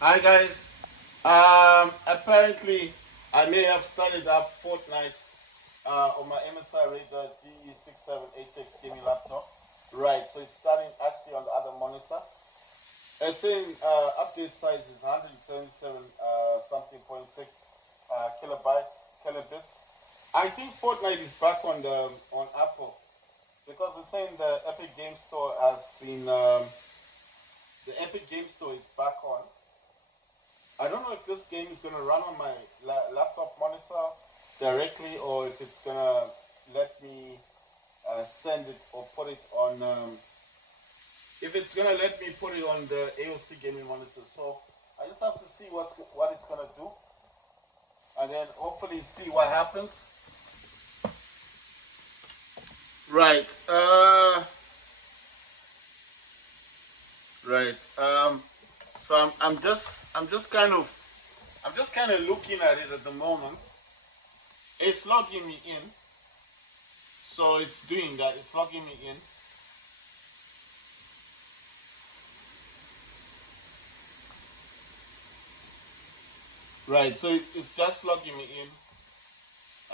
Hi guys. Apparently, I may have started up Fortnite on my MSI Raider GE67HX gaming laptop. Right, so it's starting actually on the other monitor. It's saying update size is 177 something point six kilobits. I think Fortnite is back on the on Apple because they're saying the Epic Game Store has been the Epic Game Store is back on. I don't know if this game is gonna run on my laptop monitor directly, or if it's gonna let me send it or put it on. If it's gonna let me put it on the AOC gaming monitor, so I just have to see what it's gonna do, and then hopefully see what happens. Right. Right. So I'm just kind of looking at it at the moment. It's logging me in. So it's doing that. It's logging me in. Right. So it's just logging me in,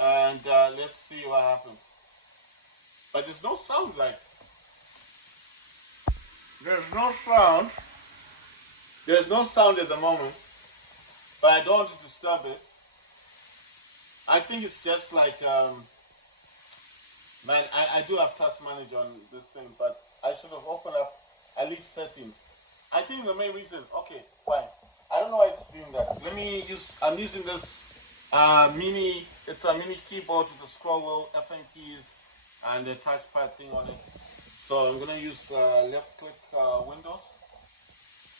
and let's see what happens. But there's no sound. Like there's no sound. There's no sound at the moment. But I don't want to disturb it. I think it's just like man. I do have task manager on this thing, but I should have opened up at least settings. I think the main reason. Okay, fine. I don't know why it's doing that. Let me use. I'm using this mini. It's a mini keyboard with the scroll wheel, FN keys, and the touchpad thing on it. So I'm gonna use left click Windows.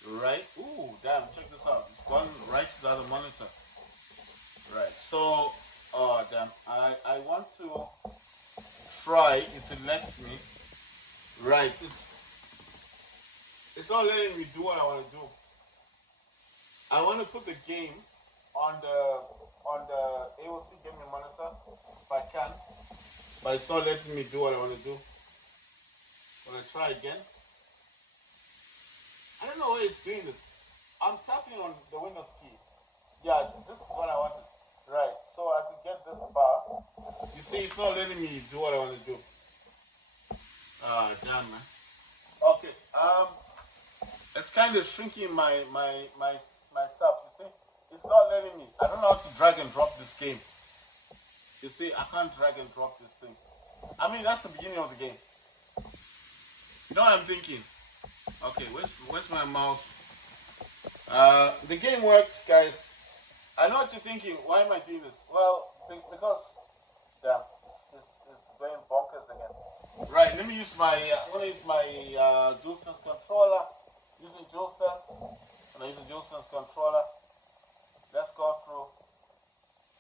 Right. Ooh, damn! Check this out. It's gone right to the other monitor. Right. So, oh damn! I want to try if it lets me. Right. It's not letting me do what I want to do. I want to put the game on the AOC gaming monitor if I can, but it's not letting me do what I want to do. When I try again, I don't know why it's doing this. I'm tapping on the Windows key. Yeah, this is what I wanted. Right, so I could get this bar. You see, it's not letting me do what I want to do. Ah, damn man. Okay, it's kind of shrinking my stuff. You see, it's not letting me. I don't know how to drag and drop this game. You see, I can't drag and drop this thing. I mean, that's the beginning of the game. You know what I'm thinking? Okay, where's my mouse? The game works, guys. I know what you're thinking. Why am I doing this? Well, because damn, it's going bonkers again. Right. Let me use my. I'm gonna use my DualSense controller. Using DualSense. I'm using DualSense controller. Let's go through.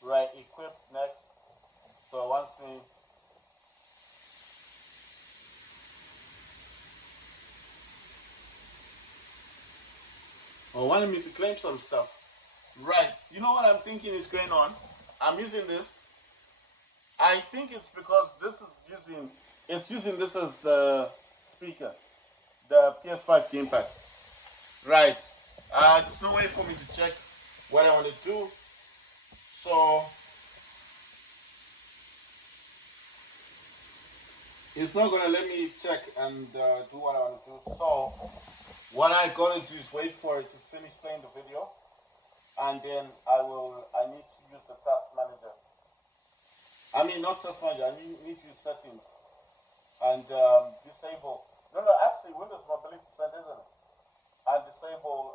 Right. Equip next. So once me. Oh, wanted me to claim some stuff. Right. You know what I'm thinking is going on? I'm using this. I think it's because this is using. It's using this as the speaker, the PS5 gamepad. Right. There's no way for me to check what I want to do. So it's not gonna let me check and do what I want to do. So what I gotta do is wait for it to finish playing the video, and then I need to use the task manager. I mean, not task manager. I need to use settings and disable. No, actually, Windows Mobility Center, isn't it? And disable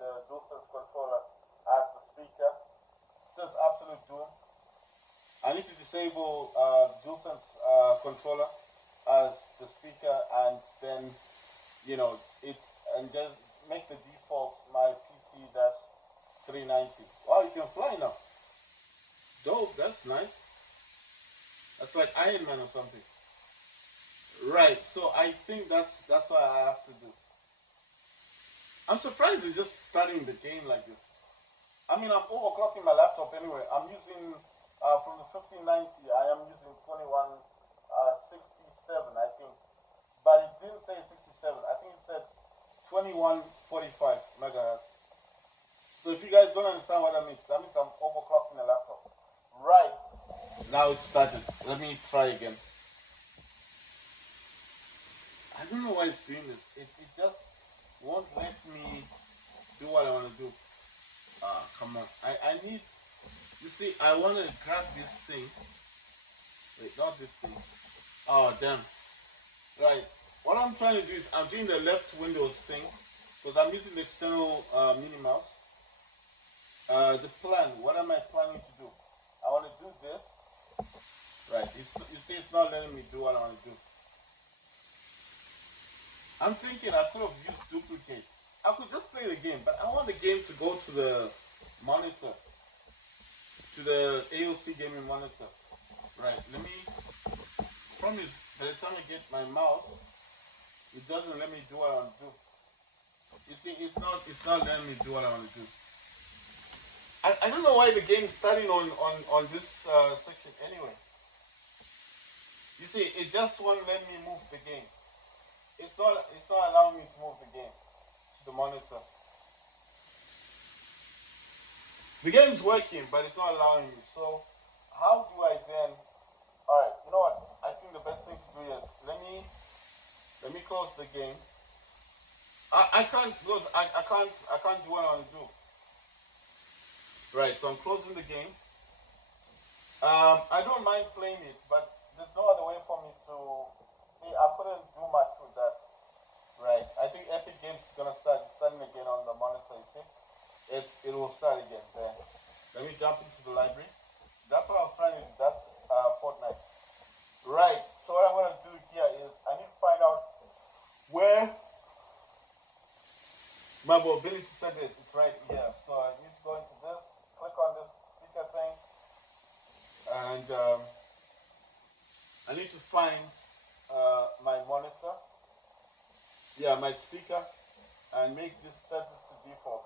the DualSense controller as the speaker. It says Absolute Doom. I need to disable DualSense controller as the speaker, and then it's and just make the default my PT-390. Wow, you can fly now. Dope. That's nice. That's like Iron Man or something. Right. So I think that's what I have to do. I'm surprised it's just starting the game like this. I mean, I'm overclocking my laptop anyway. I'm using from the 1590. I am using 2167, I think, but it didn't say 67. I think it said 2145 megahertz. if you guys don't understand what that means I'm overclocking the laptop. Right. Now it's started. Let me try again. I don't know why it's doing this. It just won't let me do what I want to do. Come on. I need. You see, I want to grab this thing. Wait, not this thing. Oh, damn. Right. What I'm trying to do is I'm doing the left Windows thing because I'm using the external mini mouse. The plan. What am I planning to do? I want to do this. Right. You see, it's not letting me do what I want to do. I'm thinking I could have used duplicate. I could just play the game, but I want the game to go to the monitor, to the AOC gaming monitor. Right. Let me promise. By the time I get my mouse, it doesn't let me do what I want to do. You see, it's not letting me do what I want to do. I don't know why the game is starting on this section anyway. You see, it just won't let me move the game. It's not allowing me to move the game to the monitor. The game's working, but it's not allowing me. So how do I then? All right, you know what? I think the best thing to do is let me close the game. I can't because I can't do what I want to do. Right, so I'm closing the game. I don't mind playing it, but there's no other way for me to see. I couldn't do much with that. Right, I think Epic Games is gonna start starting again on the monitor. You see, it will start again there. Let me jump into the library. That's what I was trying to do. That's Fortnite. Right. So what I'm gonna do here is I need to find out where my mobility center is. It's right here. So I need to go into this. Click on this speaker thing, and I need to find my monitor, yeah, my speaker, and make this set this to default.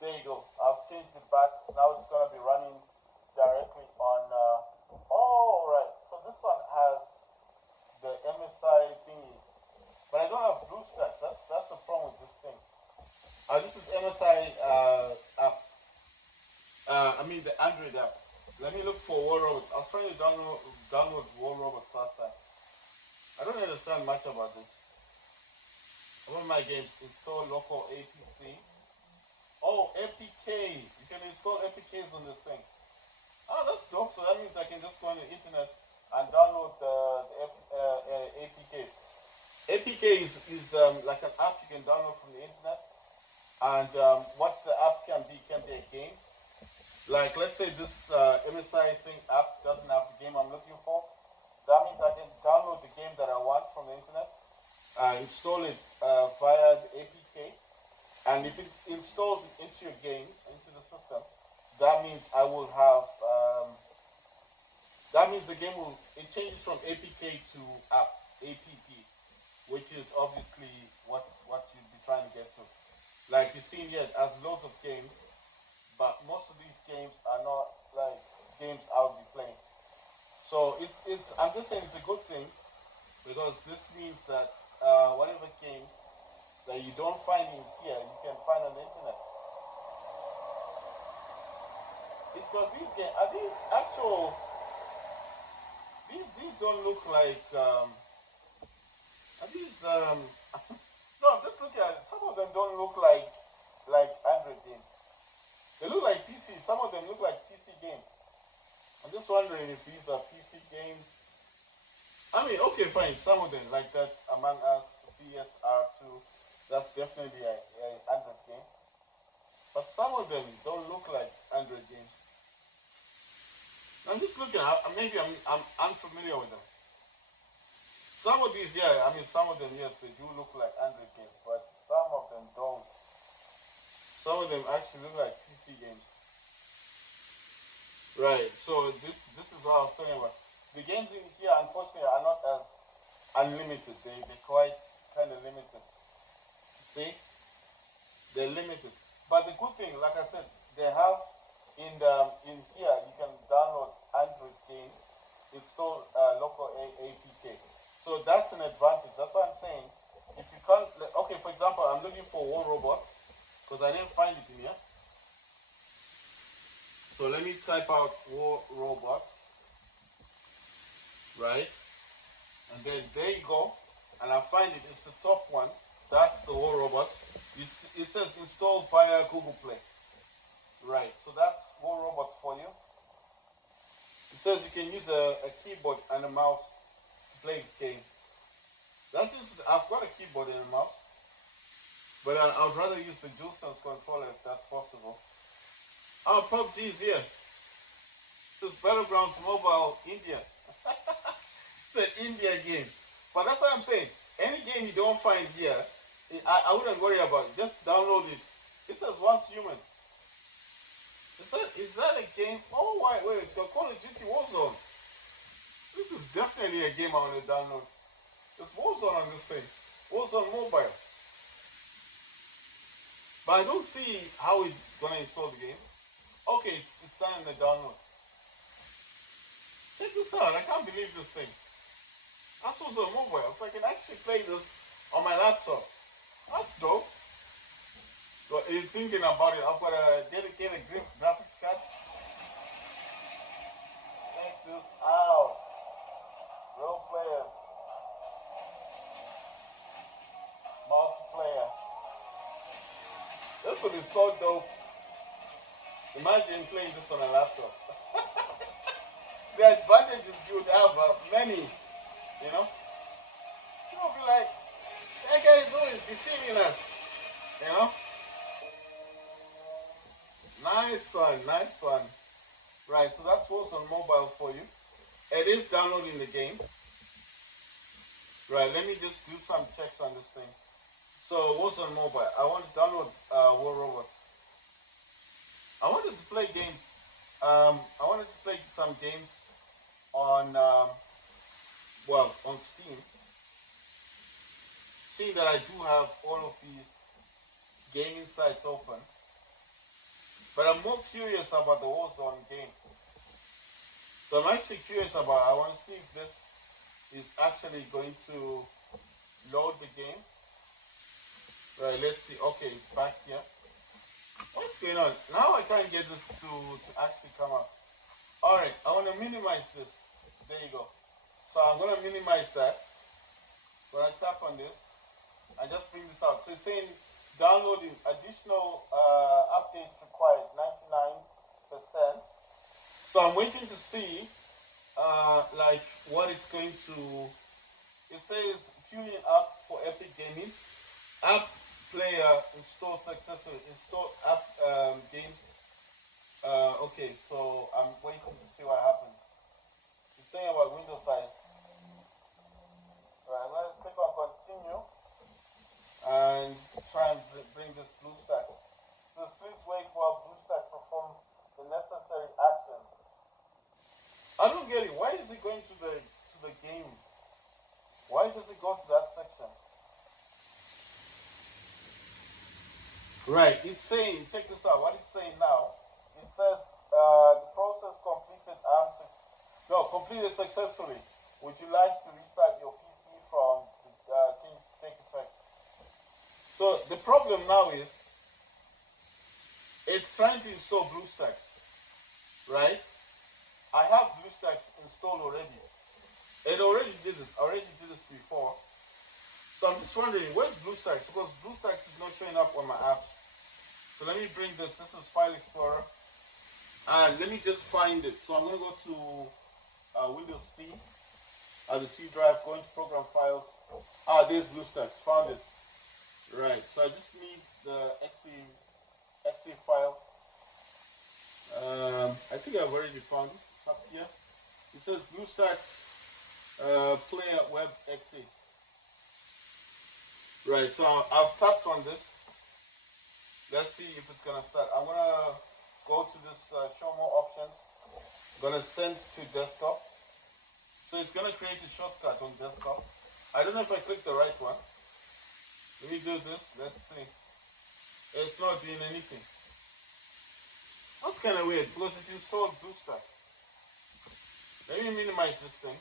There you go. I've changed it back. Now it's gonna be running directly on. Oh, right. So this one has the MSI thingy, but I don't have BlueStacks. That's the problem with this thing. This is MSI app. I mean the Android app. Let me look for War Robots. I was trying to download War Robots last time. I don't understand much about this. One of my games, install local APC. Oh, APK. You can install APKs on this thing. Oh, that's dope. So that means I can just go on the internet and download the APKs. APK is like an app you can download from the internet. And what the app can be a game. Like, let's say this MSI thing app doesn't have the game I'm looking for. That means I can download the game that I want from the internet, install it via the APK, and if it installs it into your game, into the system, that means I will have, that means the game it changes from APK to app, which is obviously what you'd be trying to get to. Like you see here, it has loads of games, but most of these games are not like games I would be playing. So I'm just saying it's a good thing because this means that whatever games that you don't find in here, you can find on the internet. It's got these games. Are these actual? These don't look like. Are these? No, I'm just looking at it. Some of them don't look like Android games. They look like PC. Some of them look like PC games. I'm just wondering if these are PC games. I mean, okay, fine. Some of them, like that Among Us, CSR2, that's definitely an Android game. But some of them don't look like Android games. I'm just looking. Maybe I'm unfamiliar with them. Some of these, yeah, I mean, some of them, yes, they do look like Android games, but some of them don't. Some of them actually look like PC games. Right, so this is what I was talking about. The games in here, unfortunately, are not as unlimited. They're quite kind of limited. See? They're limited. But the good thing, like I said, they have in here, you can download Android games, install local APK. So that's an advantage. That's what I'm saying. If you can't, okay, for example, I'm looking for War Robots because I didn't find it in here. So let me type out War Robots, right? And then there you go. And I find it, it's the top one. That's the War Robots. It says install via Google Play. Right, so that's War Robots for you. It says you can use a keyboard and a mouse to play this game. That's interesting. I've got a keyboard and a mouse, but I would rather use the DualSense controller if that's possible. Oh, PUBG is here. It says Battlegrounds Mobile India. It's an India game. But that's what I'm saying. Any game you don't find here, I wouldn't worry about it. Just download it. It says Once Human. Is that a game? Oh, wait, it's got Call of Duty Warzone. This is definitely a game I want to download. There's Warzone on this thing. Warzone Mobile. But I don't see how it's going to install the game. Okay, it's starting to download. Check this out. I can't believe this thing. That's Warzone Mobile. So I can actually play this on my laptop. That's dope. But you're thinking about it. I've got a dedicated graphics card. Check this out. Real players. Multiplayer. This would be so dope. Imagine playing this on a laptop. The advantages you would have are many, you know. You'll be like, that guy is always defeating us, you know. Nice one, nice one. Right, so that's what's on mobile for you. It is downloading the game. Right, let me just do some checks on this thing. So what's on mobile? I want to download War Robots. I wanted to play games. I wanted to play some games on, on Steam. Seeing that I do have all of these gaming sites open. But I'm more curious about the Warzone game. So I'm actually curious about it. I want to see if this is actually going to load the game. Right, let's see. Okay, it's back here. What's going on? Now I can't get this to actually come up. Alright, I want to minimize this. There you go. So I'm going to minimize that. When I tap on this, I just bring this out. So it's saying downloading additional updates required, 99%. So I'm waiting to see like what it's going to. It says Fusion app for Epic Gaming. App player installed successfully. Install app games. Okay, so I'm waiting to see what happens. It's saying about window size. Right, I'm going to click on continue and try and bring this BlueStacks. Please wait while BlueStacks perform the necessary actions. I don't get it. Why is it going to the game? Why does it go to that section? Right, it's saying, check this out, what it's saying now, it says the process completed successfully. Would you like to restart your PC from things to take effect? So the problem now is, it's trying to install BlueStacks, right? I have BlueStacks installed already. It already did this, I already did this before. So I'm just wondering, where's BlueStacks? Because BlueStacks is not showing up on my apps. So let me bring this is File Explorer. And let me just find it. So I'm going to go to Windows C, the C drive, go into Program Files. There's BlueStacks, found it. Right, so I just need the XE file. I think I've already found it. It's up here. It says BlueStacks Player Web XE. Right, so I've tapped on this. Let's see if it's gonna start. I'm gonna go to this show more options. I'm gonna send to desktop. So it's gonna create a shortcut on desktop. I don't know if I clicked the right one. Let me do this. Let's see. It's not doing anything. That's kind of weird because it installed BlueStacks. Let me minimize this thing.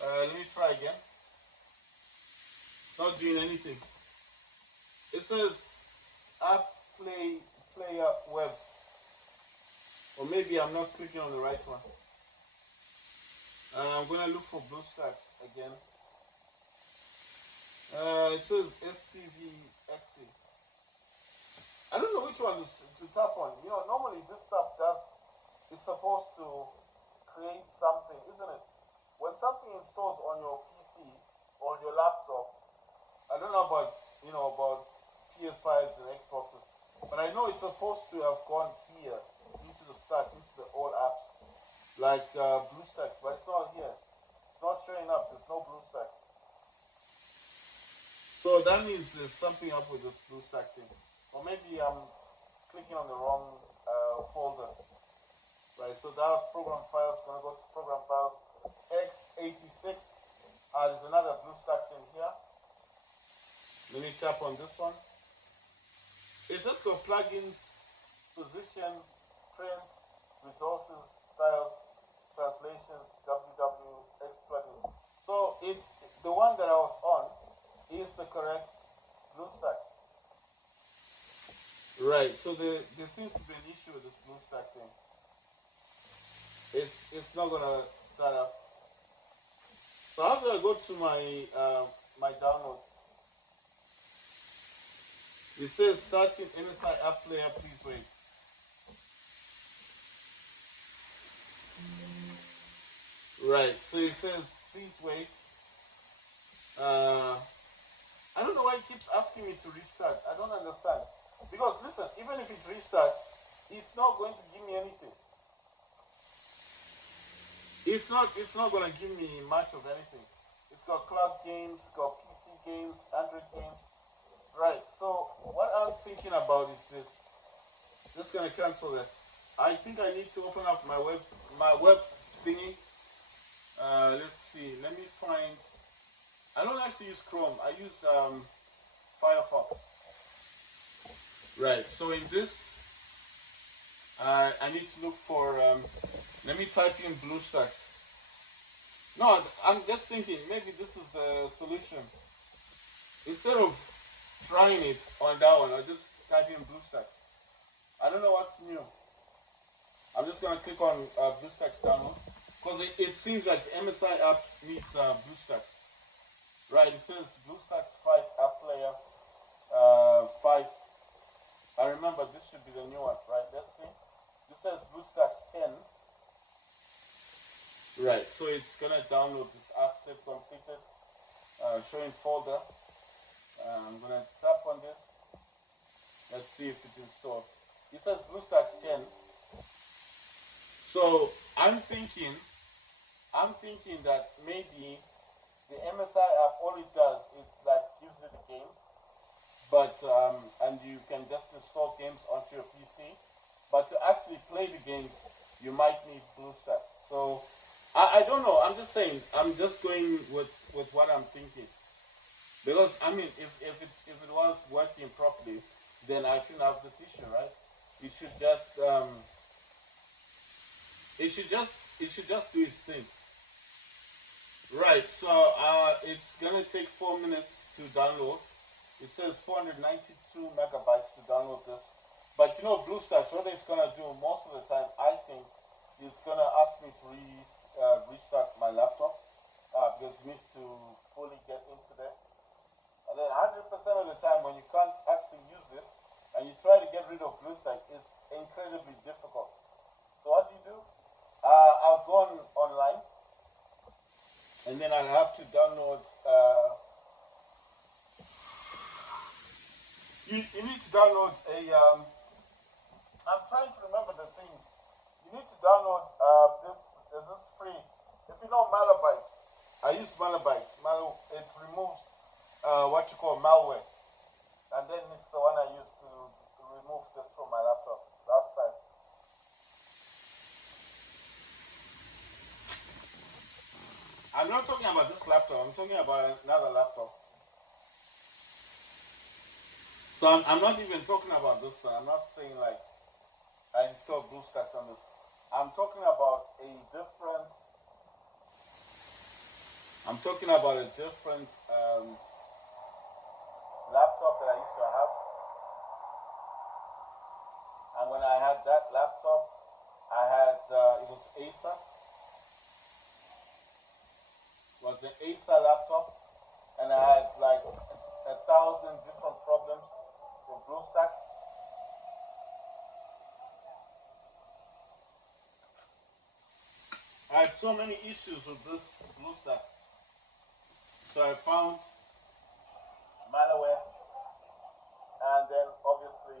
Let me try again. It's not doing anything. It says App Player Web. Or maybe I'm not clicking on the right one. I'm gonna look for BlueStacks again. It says SCVXC. I don't know which one to tap on. You know, normally this stuff is supposed to create something, isn't it? When something installs on your PC or your laptop, I don't know about about PS5s and Xboxes, but I know it's supposed to have gone here into the start, into the all apps, like BlueStacks, but it's not here. It's not showing up. There's no BlueStacks. So that means there's something up with this BlueStack thing, or maybe I'm clicking on the wrong folder. Right. So that was program files. Gonna go to program files x86. There's another BlueStacks in here. Let me tap on this one. It's just got plugins, position, print, resources, styles, translations, WWX plugins. So it's the one that I was on is the correct BlueStacks. Right. So there seems to be an issue with this BlueStack thing. It's not gonna start up. So how do I go to my my downloads? It says starting MSI app player, please wait. Right, so it says please wait. I don't know why it keeps asking me to restart. I don't understand. Because listen, even if it restarts, it's not going to give me anything. It's not gonna give me much of anything. It's got cloud games, got PC games, Android games. Right, so what I'm thinking about is this. Just gonna cancel that. I think I need to open up my web thingy. Let's see. Let me find. I don't actually use Chrome. I use Firefox. Right. So in this, I need to look for. Let me type in BlueStacks. No, I'm just thinking maybe this is the solution. Instead of trying it on that one, I'll just type in BlueStacks. I don't know what's new. I'm just gonna click on BlueStacks download because it seems like the MSI app needs BlueStacks. Right, it says BlueStacks 5 app player 5. I remember this should be the new one, right? Let's see. This says BlueStacks 10. Right, so it's gonna download this app set completed, showing folder. I'm gonna tap on this. Let's see if it installs. It says BlueStacks 10. So I'm thinking that maybe the MSI app, all it does is like gives you the games, but and you can just install games onto your PC. But to actually play the games, you might need BlueStacks. So I don't know. I'm just saying. I'm just going with what I'm thinking. Because I mean, if it was working properly, then I shouldn't have this issue, right? It should just do its thing. Right. So it's gonna take 4 minutes to download. It says 492 megabytes to download this. But you know, BlueStacks, what it's gonna do most of the time, I think, is gonna ask me to restart my laptop because it needs to fully get into there. And then 100% of the time, when you can't actually use it and you try to get rid of BlueStacks, it's incredibly difficult. So what do? I'll go online, and then I'll have to download. You need to download a. I'm trying to remember the thing. You need to download this. Is this free? If you know Malabytes, I use Malabytes. It removes what you call malware, and then it's the one I use to remove this from my laptop last time. I'm not talking about this laptop. I'm talking about another laptop. So I'm not even talking about this. I'm not saying like I installed BlueStacks on this. I'm talking about a different. I'm talking about a different laptop that I used to have. And when I had that laptop, I had it was Acer. It was an Acer laptop, and I had like 1,000 different problems with BlueStacks. I had so many issues with this BlueStacks, so I found malware, and then obviously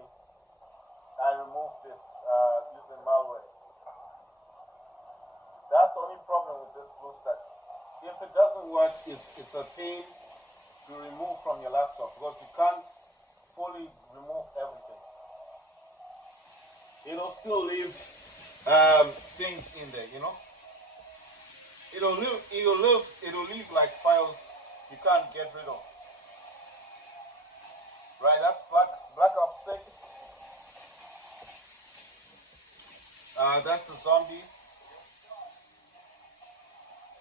I removed it using malware. That's the only problem with this BlueStacks. If it doesn't work, it's a pain to remove from your laptop because you can't fully remove everything. It'll still leave things in there, you know. It'll leave like files you can't get rid of. Right? That's Black Ops 6. That's the zombies,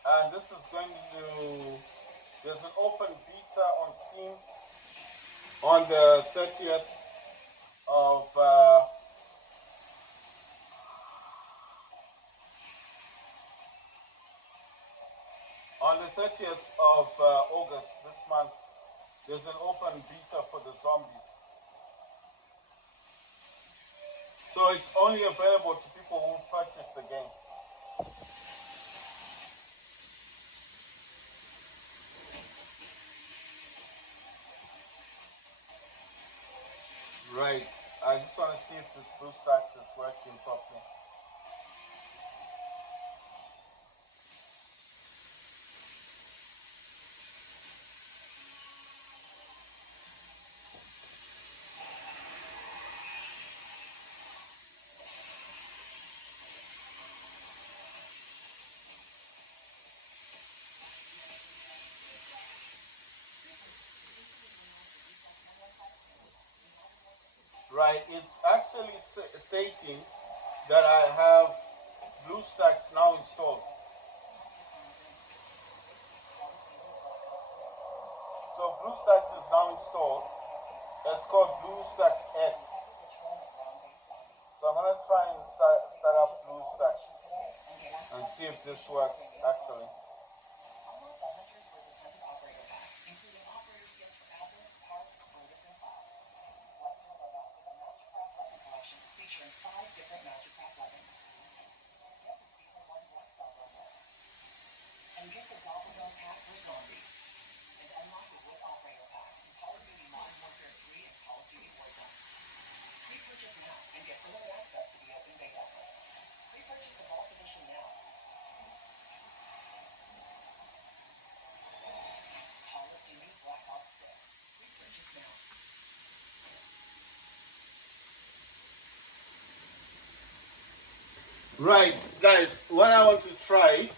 and this is going to. There's an open beta on Steam on the 30th of on the 30th of August this month. There's an open beta for the zombies, so it's only available to people who purchase the game. Right. I just want to see if this BlueStacks is working properly. Right. It's actually stating that I have BlueStacks now installed. So BlueStacks is now installed. It's called BlueStacks X. So I'm gonna try and start up BlueStacks and see if this works actually. Right, guys, what I want to try,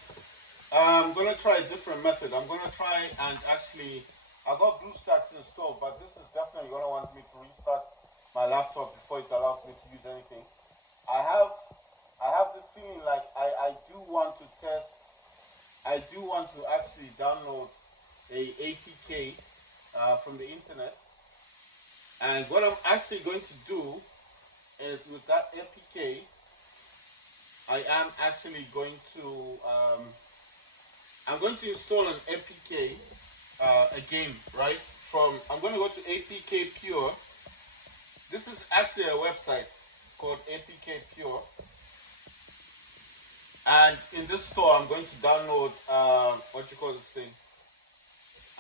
I'm gonna try a different method. I'm gonna try and actually, I got BlueStacks installed, but this is definitely gonna want me to restart my laptop before it allows me to use anything. I have, I have this feeling like I do want to test. I do want to actually download a APK from the internet, and what I'm actually going to do is with that APK, I am actually going to I'm going to install an APK again, right? From I'm going to go to APK Pure. This is actually a website called APK Pure, and in this store, I'm going to download what you call this thing.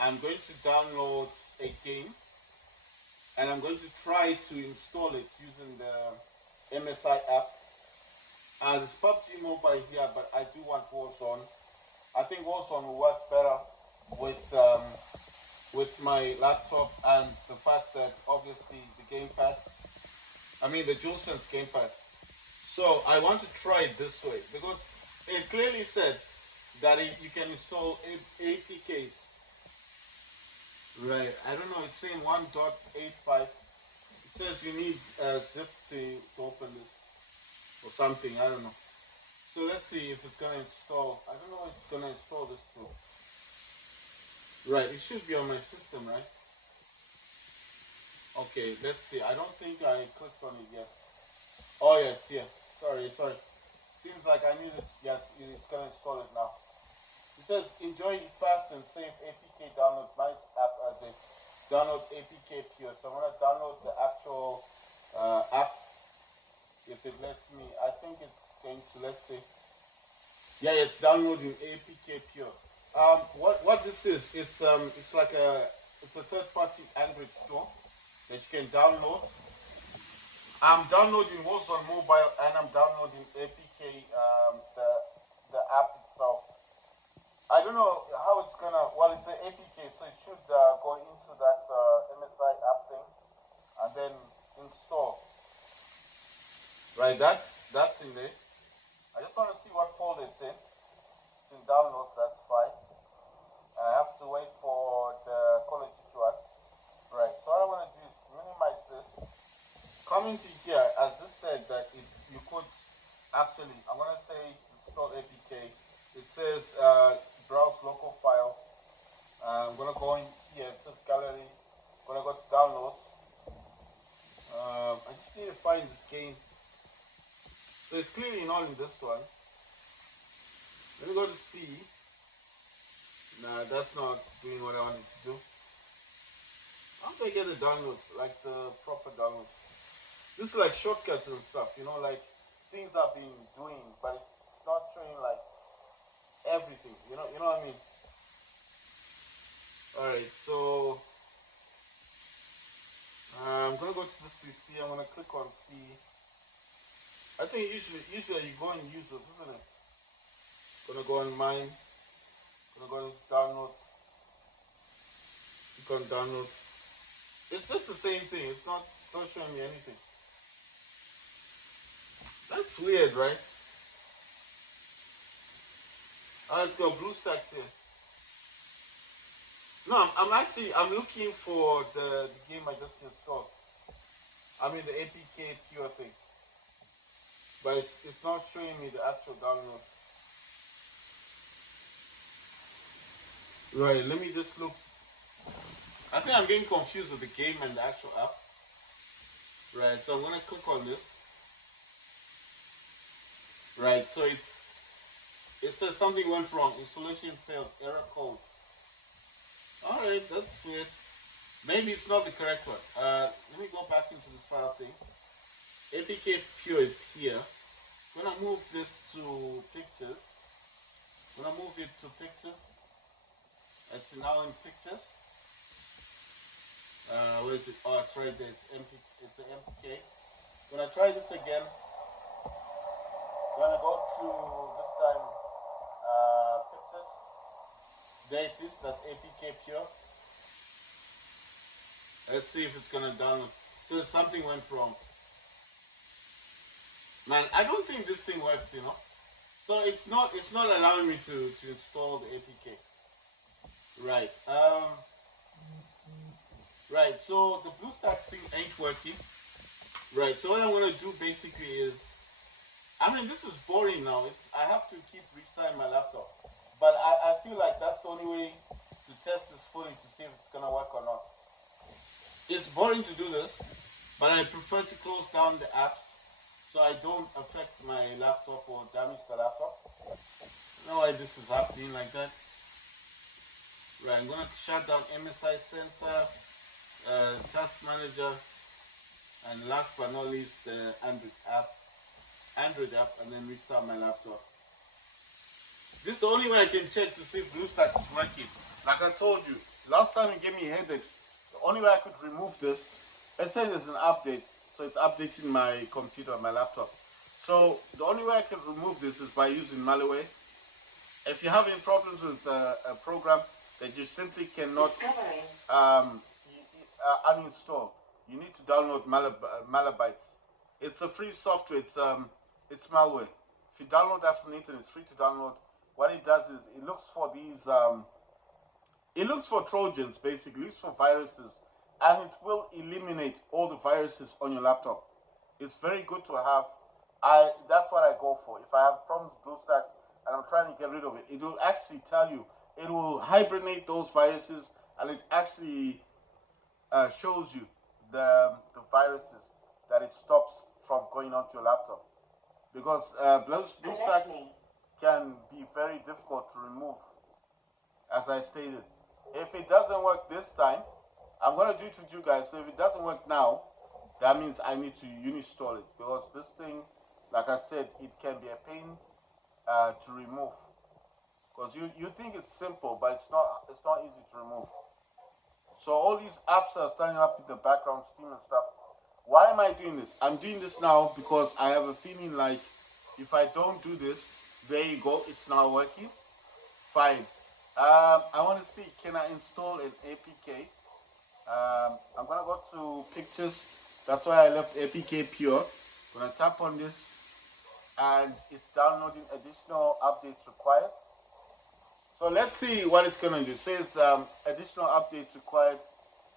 I'm going to download a game, and I'm going to try to install it using the MSI app. There's PUBG Mobile here, but I do want Warzone. I think Warzone will work better with my laptop and the fact that obviously the gamepad, I mean the DualSense gamepad. So I want to try it this way because it clearly said that you can install APKs. Right. I don't know. It's saying 1.85. It says you need a zip to open this or something. I don't know. So let's see if it's gonna install. I don't know if it's gonna install this too. Right, it should be on my system, right? Okay, let's see. I don't think I clicked on it yet. Oh yeah, it's here. Sorry. Seems like I need it. Yes, it's gonna install it now. It says enjoy fast and safe APK download. Manage app address. Download APK Pure. So I'm gonna download the actual app if it lets me. I think it's going to, let's see. Yeah, it's downloading APK Pure. What this is? It's like a third party Android store that you can download. I'm downloading what's on mobile and I'm downloading APK, the app itself. I don't know how it's gonna. Well, it's an APK, so it should go into that MSI app thing and then install. Right, that's in there. I just want to see what folder it's in. It's in downloads. That's fine. I have to wait for the Call of Duty one. Right. So what I want to do is minimize this. Come into here, as this said that you could actually. I'm gonna say install APK. It says browse local file. I'm gonna go in here. It says gallery. I'm gonna go to downloads. I just need to find this game. So it's clearly not in this one. Let me go to C. Nah, that's not doing what I wanted to do. How do I get the downloads? Like the proper downloads. This is like shortcuts and stuff, you know, like things are being doing, but it's not showing like everything, you know what I mean? Alright, so I'm gonna go to this PC. I'm gonna click on C. I think usually you go in users, isn't it? Gonna go on mine. Gonna go to downloads. Click on downloads. It's just the same thing. It's not showing me anything. That's weird, right? Let's go BlueStacks here. No, I'm looking for the game I just installed. I mean the APK Pure thing. But it's not showing me the actual download. Right, let me just look. I think I'm getting confused with the game and the actual app. Right, so I'm gonna click on this. Right, so it says something went wrong. Installation failed. Error code. Alright, that's weird. Maybe it's not the correct one. Let me go back into this file thing. APK Pure is here. I'm gonna move this to pictures. I'm gonna move it to pictures. It's now in pictures. Where is it? Oh, it's right there. It's an MPK. I'm gonna try this again. I'm gonna go to this time pictures. There it is. That's APK Pure. Let's see if it's gonna download. So something went wrong. Man, I don't think this thing works, you know. So it's not allowing me to install the APK. Right. Right. So the BlueStacks thing ain't working. Right. So what I'm gonna do basically is, I mean, this is boring now. I have to keep restarting my laptop, but I feel like that's the only way to test this fully to see if it's gonna work or not. It's boring to do this, but I prefer to close down the apps so I don't affect my laptop or damage the laptop. I don't know why this is happening like that. Right, I'm gonna shut down MSI Center, Task Manager, and last but not least the Android app, and then restart my laptop. This is the only way I can check to see if BlueStacks is working. Like I told you, last time it gave me headaches. The only way I could remove this, let's say there's an update, so it's updating my computer, my laptop. So the only way I can remove this is by using malware. If you're having problems with a program that you simply cannot uninstall, you need to download Malabytes. It's a free software. It's malware. If you download that from the internet, it's free to download. What it does is it looks for these. It looks for Trojans, basically. It looks for viruses, and it will eliminate all the viruses on your laptop. It's very good to have. That's what I go for. If I have problems with BlueStacks and I'm trying to get rid of it, it will actually tell you. It will hibernate those viruses, and it actually shows you the viruses that it stops from going onto your laptop. because BlueStacks can be very difficult to remove, as I stated. If it doesn't work this time, I'm gonna do it with you guys. So if it doesn't work now, that means I need to uninstall it, because this thing, like I said, it can be a pain to remove. Because you think it's simple, but it's not. It's not easy to remove. So all these apps are starting up in the background, Steam and stuff. Why am I doing this? I'm doing this now because I have a feeling like if I don't do this, there you go, it's not working. Fine. I want to see, can I install an APK? I'm gonna go to pictures. That's why I left APK pure. I'm gonna tap on this, and it's downloading additional updates required. So let's see what it's gonna do. It says additional updates required.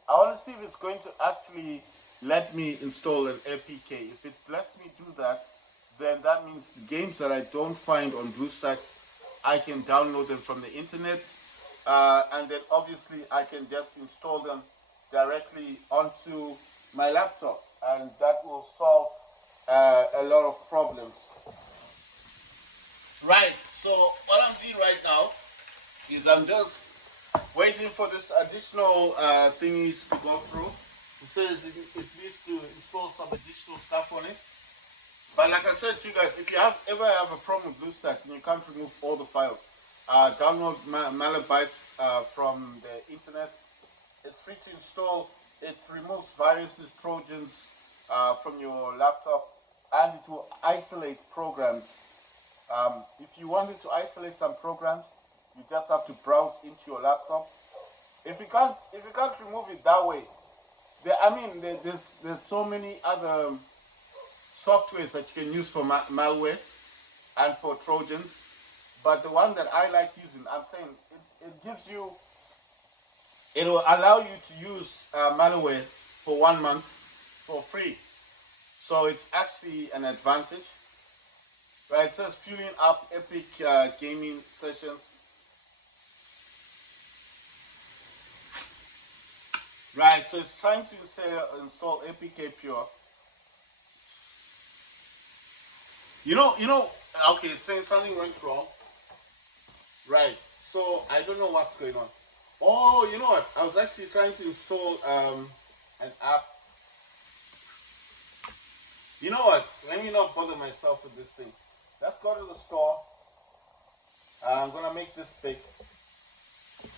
I want to see if it's going to actually let me install an APK. If it lets me do that, then that means the games that I don't find on BlueStacks, I can download them from the internet, and then obviously I can just install them directly onto my laptop, and that will solve a lot of problems. Right, so what I'm doing right now is I'm just waiting for this additional thingies to go through. It says it needs to install some additional stuff on it. But like I said to you guys, if you ever have a problem with BlueStacks and you can't remove all the files, download Malabytes from the internet. It's free to install. It removes viruses, trojans from your laptop, and it will isolate programs. If you wanted to isolate some programs, you just have to browse into your laptop. If you can't remove it that way, there's so many other softwares that you can use for malware and for trojans. But the one that I like using, I'm saying it gives you, it will allow you to use malware for 1 month for free. So it's actually an advantage. Right, it says fueling up epic gaming sessions. Right, so it's trying to install APK Pure. Okay, it's saying something went wrong. Right, so I don't know what's going on. Oh, you know what? I was actually trying to install an app. You know what? Let me not bother myself with this thing. Let's go to the store. I'm gonna make this big.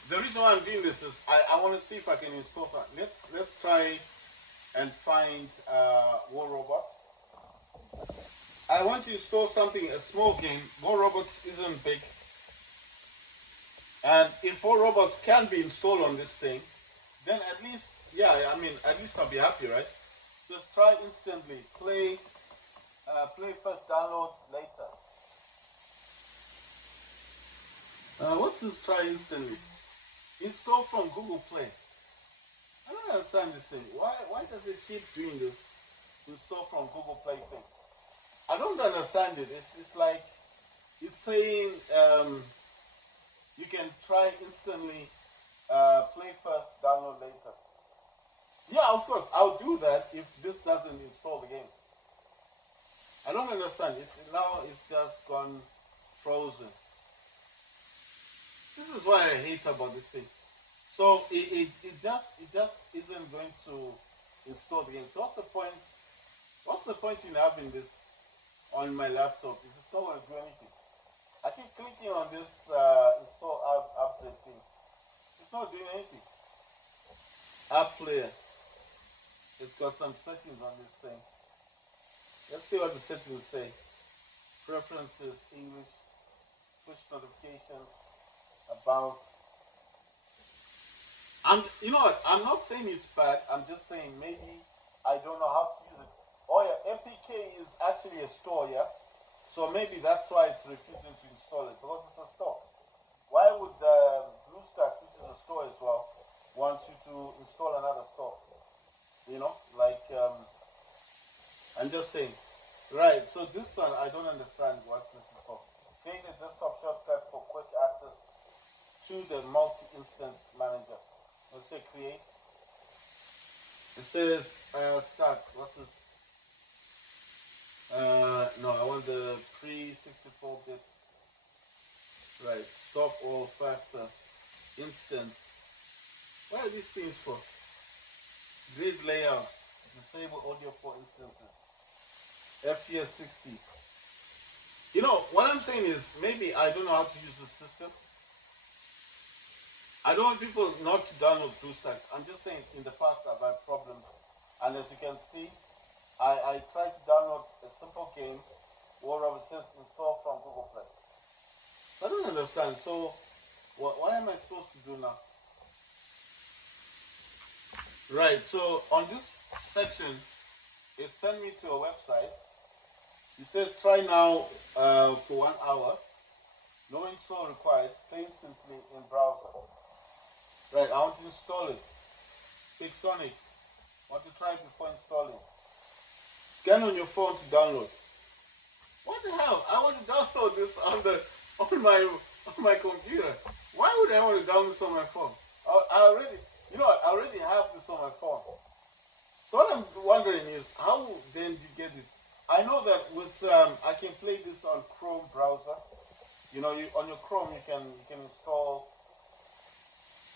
The reason why I'm doing this is I want to see if I can install something. Let's try and find War Robots. I want to install something, a small game. War Robots isn't big. And if War Robots can be installed on this thing, then at least, at least I'll be happy, right? Just try instantly. Play first, download later. What's this try instantly? Install from Google Play. I don't understand this thing. Why does it keep doing this install from Google Play thing? I don't understand it. It's like it's saying you can try instantly, play first, download later. Yeah, of course, I'll do that if this doesn't install the game. I don't understand. It's just gone frozen. This is what I hate about this thing. So it just isn't going to install the game. So what's the point? What's the point in having this on my laptop if it's not going to do anything? I keep clicking on this install update thing. It's not doing anything. App player. It's got some settings on this thing. Let's see what the settings say. Preferences, English, push notifications, about. You know what? I'm not saying it's bad. I'm just saying maybe I don't know how to use it. Oh yeah, APK is actually a store, yeah. So maybe that's why it's refusing to install it, because it's a store. Why would BlueStacks, which is a store as well, want you to install another store? I'm just saying. Right, so this one, I don't understand what this is for. Create a desktop shortcut for quick access to the multi-instance manager. Let's say create. It says start. What's this? No, I want the pre-64-bit. Right, stop all faster instance. What are these things for? Grid layouts, disable audio for instances, FPS 60. You know, what I'm saying is maybe I don't know how to use the system. I don't want people not to download BlueStacks. I'm just saying in the past I've had problems. And as you can see, I tried to download a simple game where it says install from Google Play. So I don't understand. So what am I supposed to do now? Right, so on this section, it sent me to a website. It says try now for 1 hour. No install required. Play simply in browser. Right, I want to install it. Pick Sonic. Want to try it before installing. Scan on your phone to download. What the hell? I want to download this on my computer. Why would I want to download this on my phone? I already, you know what? I already have this on my phone. So what I'm wondering is, how then do you get this? I know that with I can play this on Chrome browser. You know, on your Chrome you can install.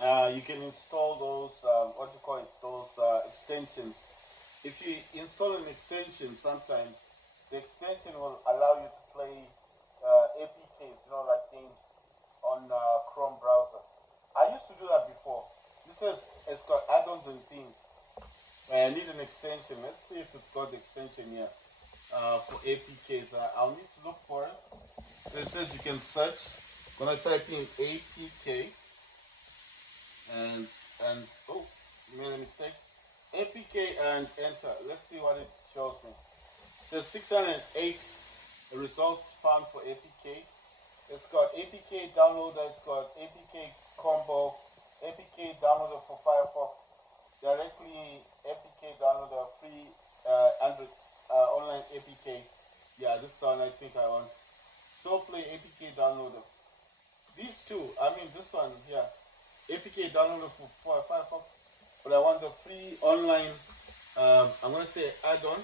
You can install those what do you call it? Those extensions. If you install an extension, sometimes the extension will allow you to play APKs, you know, like games on Chrome browser. I used to do that before. This says it's got add-ons and themes. I need an extension. Let's see if it's got the extension here for APKs. I'll need to look for it. So it says you can search. I'm gonna type in APK and oh, made a mistake. APK and enter. Let's see what it shows me. There's 608 results found for APK. It's got APK downloader. It's got APK combo. APK downloader for Firefox. Directly APK downloader, free Android online APK. Yeah, this one I think I want. So play APK downloader. These two, I mean this one here, APK downloader for Firefox, but I want the free online. I'm gonna say add-on.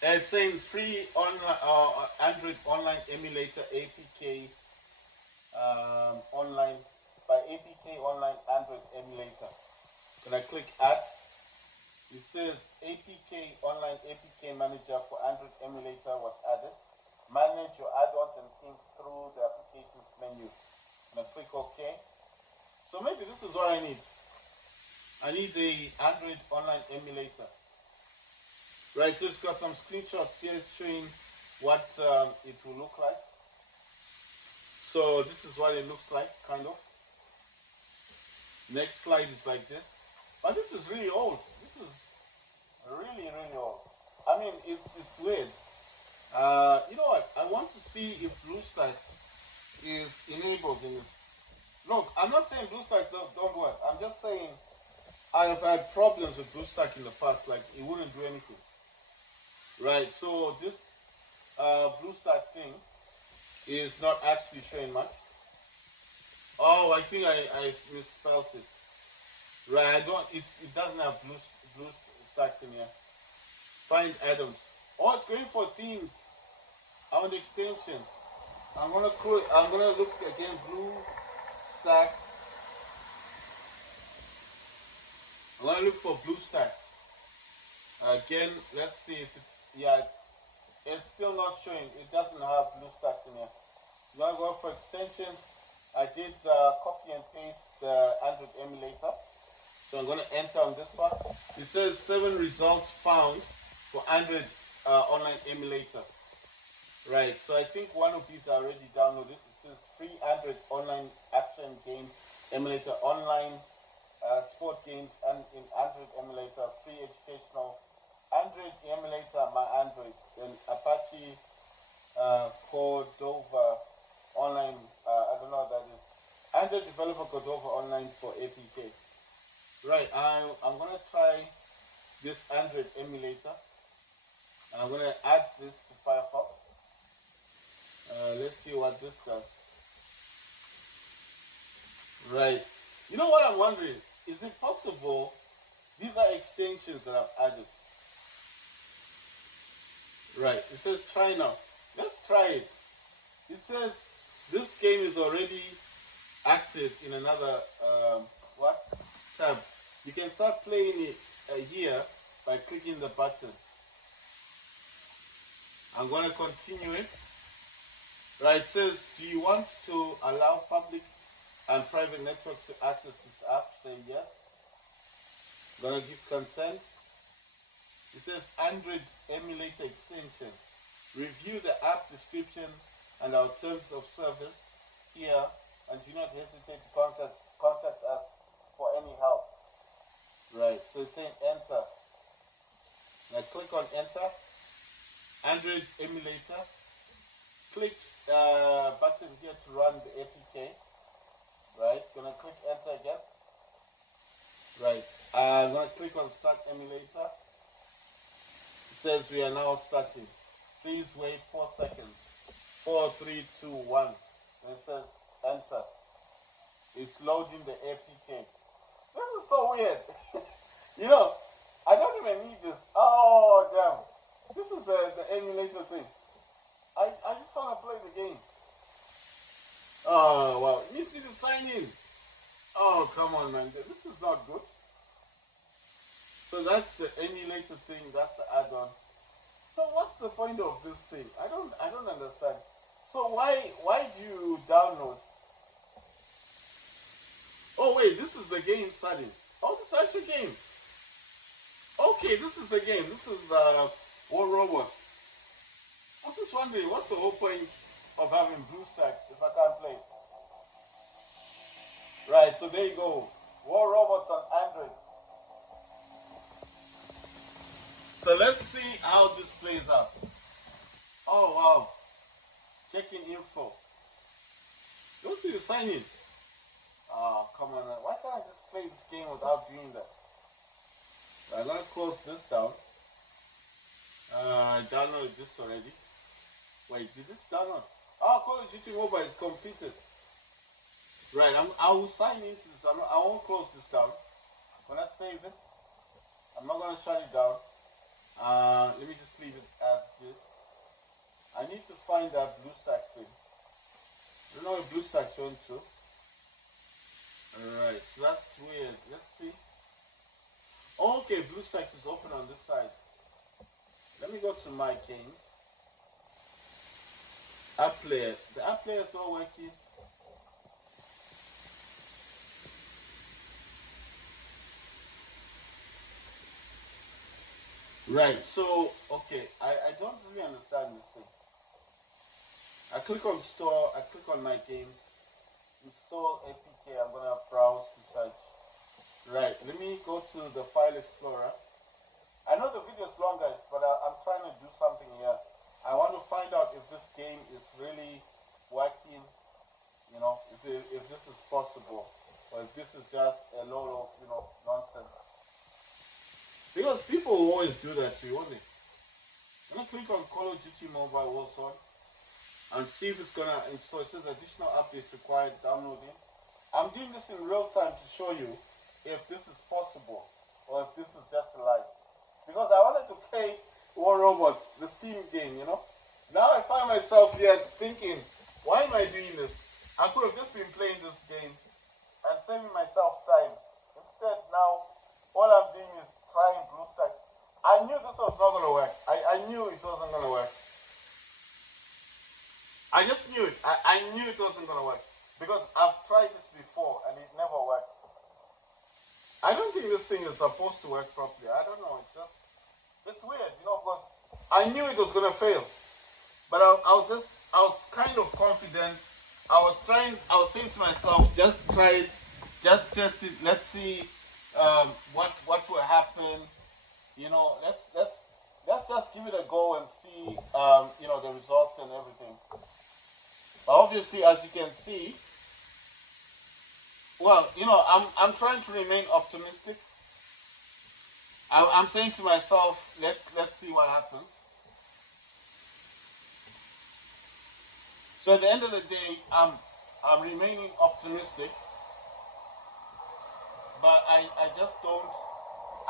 And it's saying free online Android online emulator APK online by APK online Android emulator. When I click add, it says APK online APK manager for Android emulator was added. Manage your add-ons and themes through the applications menu. And I click OK. So maybe this is what I need. I need the Android online emulator. Right, so it's got some screenshots here showing what it will look like. So this is what it looks like, kind of. Next slide is like this. But this is really old. This is really, really old. I mean, it's weird. You know what? I want to see if BlueStacks is enabled in this. Look, I'm not saying BlueStacks don't work. I'm just saying I have had problems with BlueStacks in the past. Like, it wouldn't do anything. Right, so this BlueStacks thing is not actually showing much. Oh, I think I misspelled it. Right, it doesn't have BlueStacks in here. Find items. Oh, it's going for themes. I want extensions. I'm gonna look again. BlueStacks. I'm gonna look for BlueStacks. Again, let's see if it's still not showing. It doesn't have BlueStacks in here. I'm gonna go for extensions. I did copy and paste the Android emulator. So I'm going to enter on this one. It says 7 results found for Android online emulator. Right, so I think one of these I already downloaded. It says free Android online action game emulator, online sport games and in Android emulator, free educational Android emulator, my Android, then Apache Cordova online, I don't know what that is. Android developer Cordova online for APK. Right, I'm going to try this Android emulator. I'm going to add this to Firefox. Let's see what this does. Right, you know what I'm wondering? Is it possible these are extensions that I've added? Right. It says try now. Let's try it. It says this game is already active in another what tab. You can start playing it here by clicking the button. I'm going to continue it. Right, it says, do you want to allow public and private networks to access this app? Say yes. I'm going to give consent. It says Android's emulator extension. Review the app description and our terms of service here, and do not hesitate to contact us for any help. Right, so it's saying enter. Now click on enter. Android's emulator. Click button here to run the APK. Right, gonna click enter again. Right, I'm gonna click on start emulator. It says we are now starting. Please wait 4 seconds. 4, 3, 2, 1. And it says enter. It's loading the APK. This is so weird. You know, I don't even need this. Oh damn. This is the emulator thing. I just want to play the game. Oh wow. It needs me to sign in. Oh come on man. This is not good. So that's the emulator thing, that's the add-on. So what's the point of this thing? I don't understand. So why do you download? Oh wait, this is the game starting. Oh, this is actual game. Okay, this is the game. This is War Robots. I was just wondering, what's the whole point of having BlueStacks if I can't play? Right, so there you go. War Robots on Android. So let's see how this plays out. Oh wow. Checking info. Don't see the sign in. Oh, come on. Why can't I just play this game without doing that? I'm gonna close this down. I downloaded this already. Wait, did this download? Oh, Call of Duty Mobile is completed. Right, I will sign into this. I won't close this down. When I save it, I'm not gonna shut it down. Let me just leave it as it is. I need to find that BlueStacks thing. I don't know where BlueStacks went to. Alright, so that's weird. Let's see. Oh, okay, BlueStacks is open on this side. Let me go to my games. App player. The app player is not working. Right, so, okay, I don't really understand this thing. I click on store, I click on my games, install APK, I'm gonna browse to search. Right, let me go to the file explorer. I know the video is long guys, but I'm trying to do something here. I want to find out if this game is really working, you know, if this is possible, or if this is just a load of, you know, nonsense. Because people will always do that to you, won't they? I'm gonna click on Call of Duty Mobile also and see if it's gonna install. It says additional updates required downloading. I'm doing this in real time to show you if this is possible or if this is just a lie. Because I wanted to play War Robots, the Steam game, you know. Now I find myself here thinking, why am I doing this? I could have just been playing this game and saving myself time. Instead, now all I'm doing is trying BlueStacks. I knew this was not gonna work. I knew it wasn't gonna work. I just knew it. I knew it wasn't gonna work. Because I've tried this before and it never worked. I don't think this thing is supposed to work properly. I don't know. It's weird, you know, because I knew it was gonna fail. But I was kind of confident. I was saying to myself, just try it, just test it, let's see what will happen. You know, let's just give it a go and see you know, the results and everything. But obviously, as you can see, well, you know, I'm trying to remain optimistic. I'm saying to myself, let's see what happens. So at the end of the day, I'm remaining optimistic, but I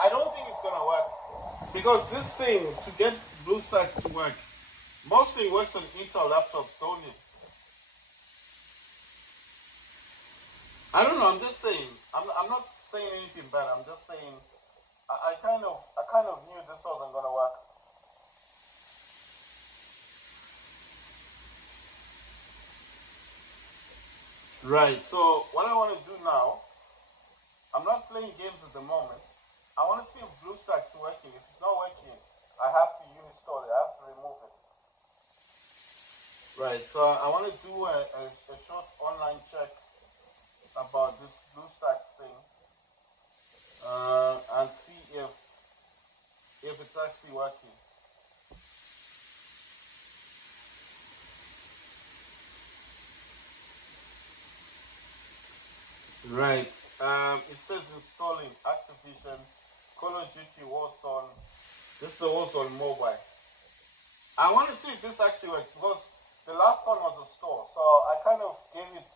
don't think it's gonna work, because this thing, to get BlueStacks to work. Mostly it works on Intel laptops, don't it? I don't know. I'm just saying. I'm not saying anything bad. I'm just saying. I kind of knew this wasn't gonna work. Right. So what I want to do now, I'm not playing games at the moment. I want to see if BlueStacks is working. If it's not working, I have to uninstall it. I have to remove it. Right. So I want to do a short online check about this BlueStacks thing, and see if it's actually working. Right. It says installing Activision, Call of Duty Warzone. This is the Warzone mobile. I want to see if this actually works because the last one was a store, so I kind of gave it,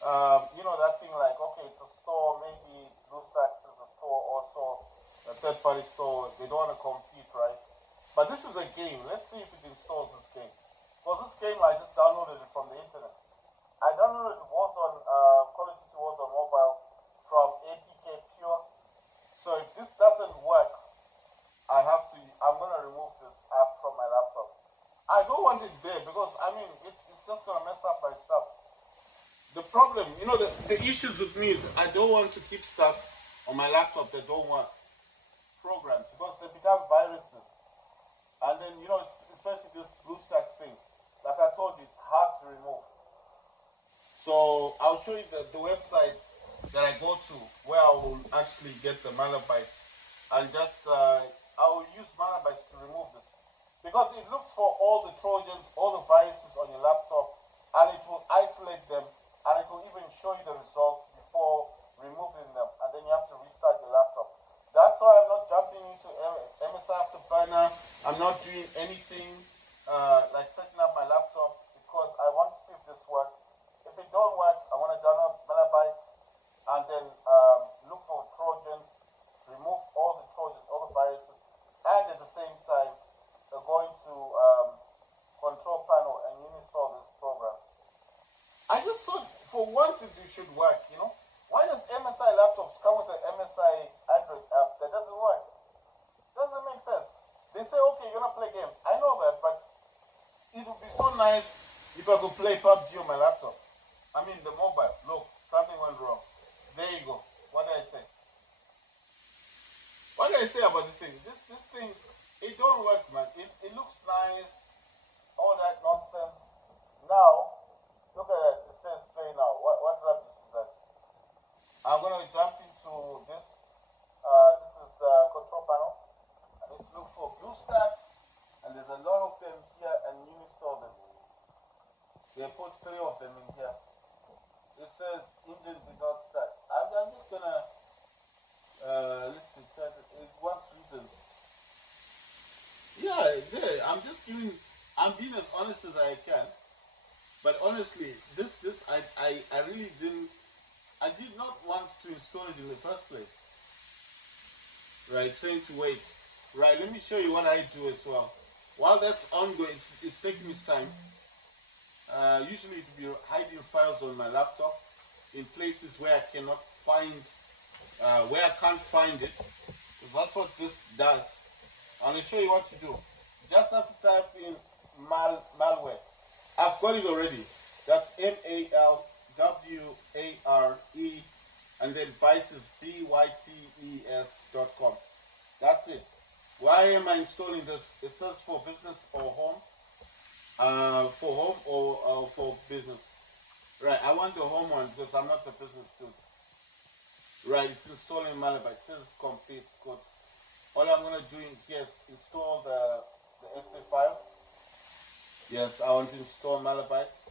that thing like, okay, it's a store, maybe BlueStacks is a store also, a third-party store. They don't want to compete, right? But this is a game. Let's see if it installs this game. Because this game, I just downloaded it from the internet. I downloaded Warzone, Call of Duty Warzone mobile from APK Pure. So if this doesn't work, I'm gonna remove this app from my laptop. I don't want it there because it's just gonna mess up my stuff. The problem, the issues with me is I don't want to keep stuff on my laptop that don't work, programs, because they become viruses. And then especially this BlueStacks thing, like I told you, it's hard to remove. So I'll show you the website that I go to where I will actually get the malwares, and just I will use malwares to remove this because it looks for all the trojans, all the viruses on your laptop, and it will isolate them, and it will even show you the results before removing them, and then you have to restart your laptop. That's why I'm not jumping into MSI Afterburner. I'm not doing anything like setting up my laptop because I want to see if this works. If it don't work, I want to download malwares and then look for trojans, remove all the trojans, all the viruses, and at the same time, go into control panel and install this program. I just thought for once it should work. Why does MSI laptops come with an MSI Android app that doesn't work? Doesn't make sense. They say, okay, you're gonna play games. I know that, but it would be so nice if I could play PUBG on my laptop. The mobile. Look, something went wrong. There you go. What did I say? What did I say about this thing? This thing, it don't work, man. It looks nice, all that nonsense. Now, look at that. It says play now. What rubbish is that? I'm gonna jump into this. This is control panel. And let's look for BlueStacks. And there's a lot of them here, and you install them. They put 3 of them in here. It says engine did not start. I'm just gonna let's see. It wants reasons. Yeah, there. I'm being as honest as I can. But honestly, this I really didn't. I did not want to install it in the first place. Right, saying to wait. Right, let me show you what I do as well. While that's ongoing, it's taking its time. Usually it will be hiding files on my laptop in places where I cannot find, where I can't find it. So that's what this does. I'm going to show you what to do. Just have to type in malware. I've got it already. That's MALWARE, and then bytes is bytes.com. That's it. Why am I installing this? It says for business or home. For home or for business. Right, I want the home one because I'm not a business student. Right, it's installing malware. It says complete. Good. All I'm gonna do in here is install the exe file. Yes, I want to install malwares.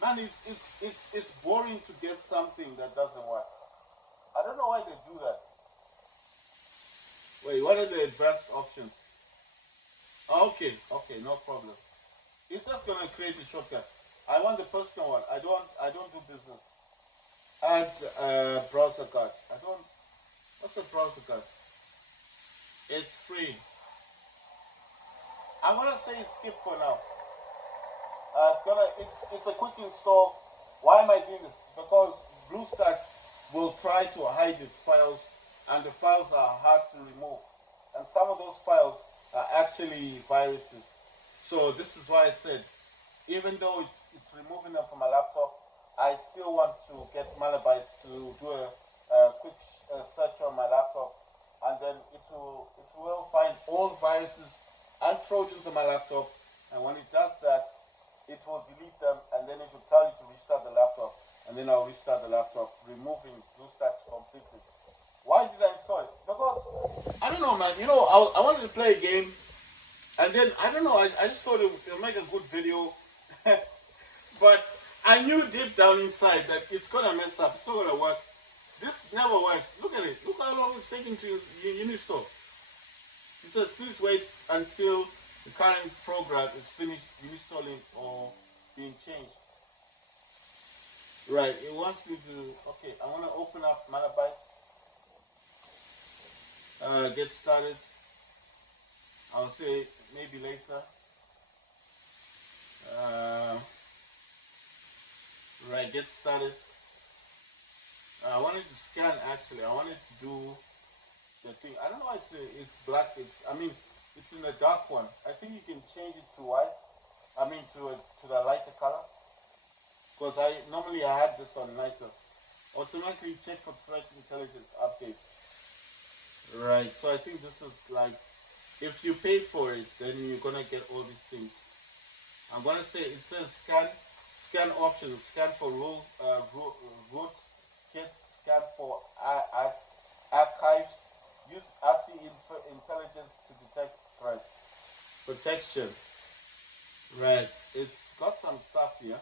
Man, it's boring to get something that doesn't work. I don't know why they do that. Wait, what are the advanced options? Oh, okay, no problem. It's just gonna create a shortcut. I want the personal one. I don't do business. Add browser card. What's a browser card? It's free. I'm gonna say skip for now. It's a quick install. Why am I doing this? Because BlueStacks will try to hide its files, and the files are hard to remove. And some of those files are actually viruses. So this is why I said, even though it's removing them from my laptop, I still want to get Malabytes to do a quick search on my laptop, and then it will find all viruses and Trojans on my laptop. And when it does that, it will delete them, and then it will tell you to restart the laptop, and then I'll restart the laptop, removing BlueStacks completely. Why did I install it? Because I don't know, man. You know, I wanted to play a game, and then I don't know. I just thought it'll make a good video, but I knew deep down inside that it's gonna mess up. It's not gonna work. This never works. Look at it. Look how long it's taking to install. It says please wait until the current program is finished installing or being changed. Right, it wants me to, okay, I want to open up Malabytes, get started. I'll say maybe later. Right, get started. I wanted to scan actually. I wanted to do the thing. I don't know. It's black. It's in the dark one. I think you can change it to white. To the lighter color. Because normally I had this on lighter. Automatically check for threat intelligence updates. Right. So I think this is like, if you pay for it, then you're gonna get all these things. I'm gonna say it says scan options, scan for root kits, scan for archives, use intelligence to detect threats. Protection. Right. It's got some stuff here.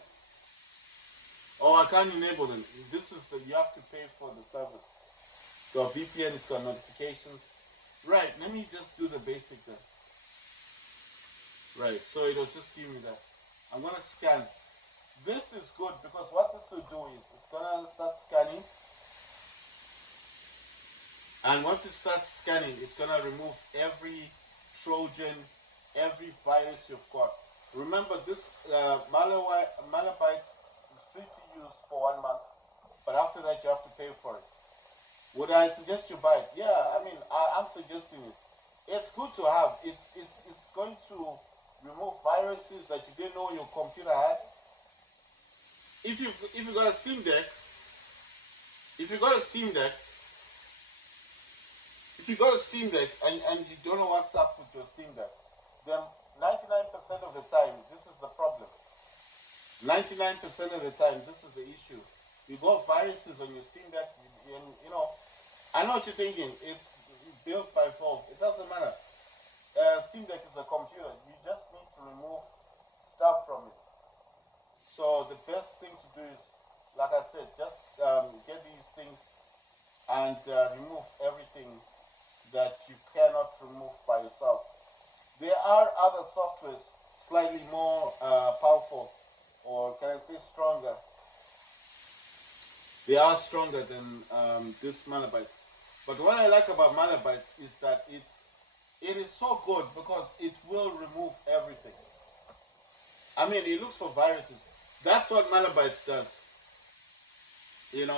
Oh, I can't enable them. You have to pay for the service. Got VPN, it's got notifications. Right, let me just do the basic then. Right, so it was just giving me that. I'm gonna scan. This is good because what this will do is it's gonna start scanning. And once it starts scanning, it's gonna remove every Trojan, every virus you've got. Remember, this Malabytes is free to use for 1 month, but after that you have to pay for it. Would I suggest you buy it? Yeah, I'm suggesting it. It's good to have. It's going to remove viruses that you didn't know your computer had. If you got a Steam Deck, and you don't know what's up with your Steam Deck, then 99% of the time this is the problem. 99% of the time this is the issue. You got viruses on your Steam Deck, and I know what you're thinking. It's built by Valve. It doesn't matter. Steam Deck is a computer. You just need to remove stuff from it. So the best thing to do is, like I said, just get these things and remove everything that you cannot remove by yourself. There are other softwares slightly more powerful, or can I say stronger. They are stronger than this Malabytes. But what I like about Malabytes is that it is so good because it will remove everything. It looks for viruses. That's what Malabytes does. It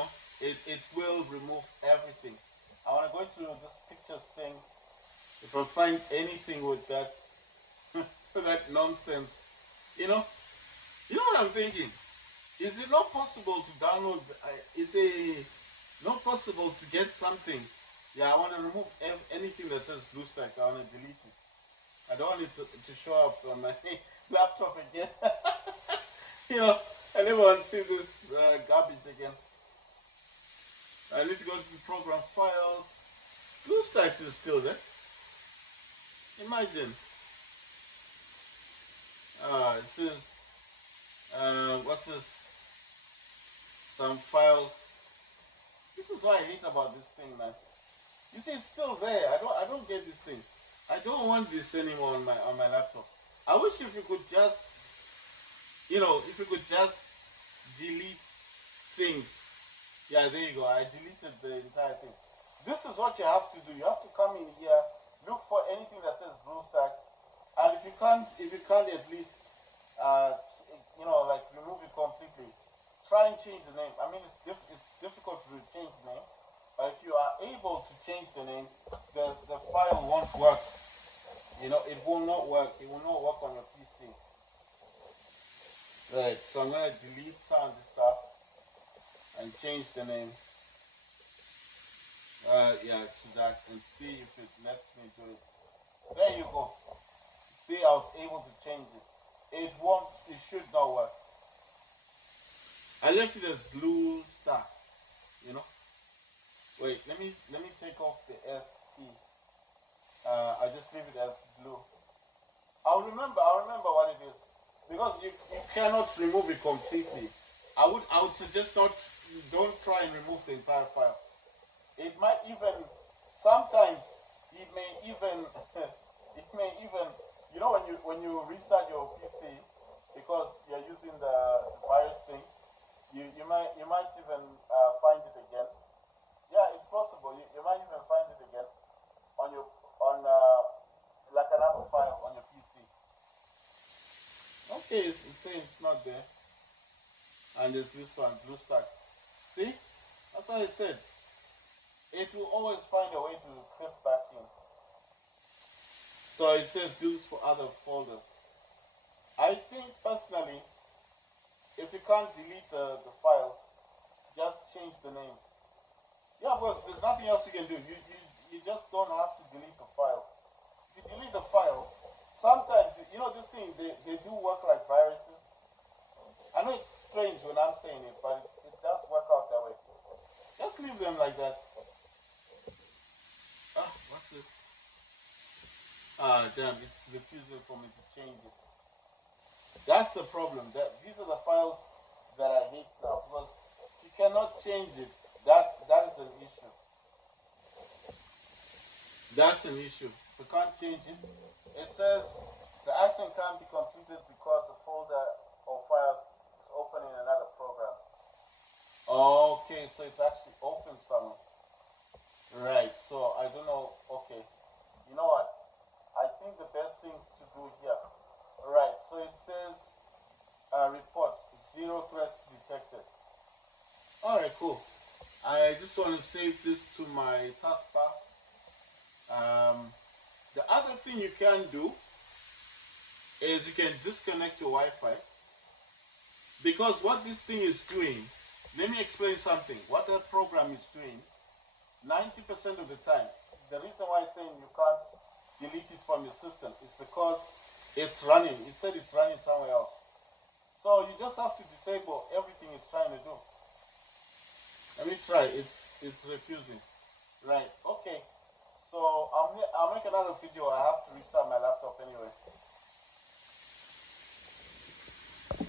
will remove everything. I want to go into this pictures thing. If I find anything with that, that nonsense, you know what I'm thinking? Is it not possible to download? Is it not possible to get something? Yeah, I want to remove anything that says BlueStacks. I want to delete it. I don't want it to show up on my laptop again. I never want to see this garbage again. I need to go to the program files. BlueStacks is still there. Imagine. It says, what's this? Some files. This is what I hate about this thing, man. You see, it's still there. I don't get this thing. I don't want this anymore on my laptop. I wish if you could just, delete things. Yeah, there you go. I deleted the entire thing. This is what you have to do. You have to come in here, look for anything that says BlueStacks, and if you if you can't at least, uh, like remove it completely, try and change the name. I mean, it's difficult to change the name, but if you are able to change the name, the file won't work. It will not work. It will not work on your PC. Right. So I'm gonna delete some of the stuff and change the name. Yeah, to that, and see if it lets me do it. There you go. See, I was able to change it. It won't. It should not work. I left it as blue star. You know. Wait. Let me take off the ST. I just leave it as blue. I'll remember what it is, because you cannot remove it completely. I would suggest don't try and remove the entire file. It might even, sometimes it may even it may even, when you restart your PC, because you're using the virus thing, you might even find it again. Yeah, it's possible. You might even find it again on like another file on your PC. Okay, it's saying it's not there. And there's this one, BlueStacks. See? That's what I said. It will always find a way to clip back in. So it says do this for other folders. I think personally, if you can't delete the files, just change the name. Yeah, because there's nothing else you can do. You just don't have to delete the file. If you delete the file, sometimes, this thing, they do work like viruses. I know it's strange when I'm saying it, but it does work out that way. Just leave them like that. Ah, what's this? Ah, damn, it's refusing for me to change it. That's the problem. These are the files that I hate now, because if you cannot change it, that is an issue. That's an issue. If you can't change it, it says the action can't be completed because the folder or file is open in another program. Okay, so it's actually open somewhere. Right, so I don't know. Okay, you know what? I think the best thing to do here. Right, so it says report 0 threats detected. Alright, cool. I just want to save this to my taskbar. The other thing you can do is you can disconnect your Wi-Fi, because what this thing is doing, let me explain something. What that program is doing, 90% of the time, the reason why it's saying you can't delete it from your system is because it's running. It said it's running somewhere else. So you just have to disable everything it's trying to do. Let me try. It's refusing. Right. Okay. So I'll make another video. I have to restart my laptop anyway.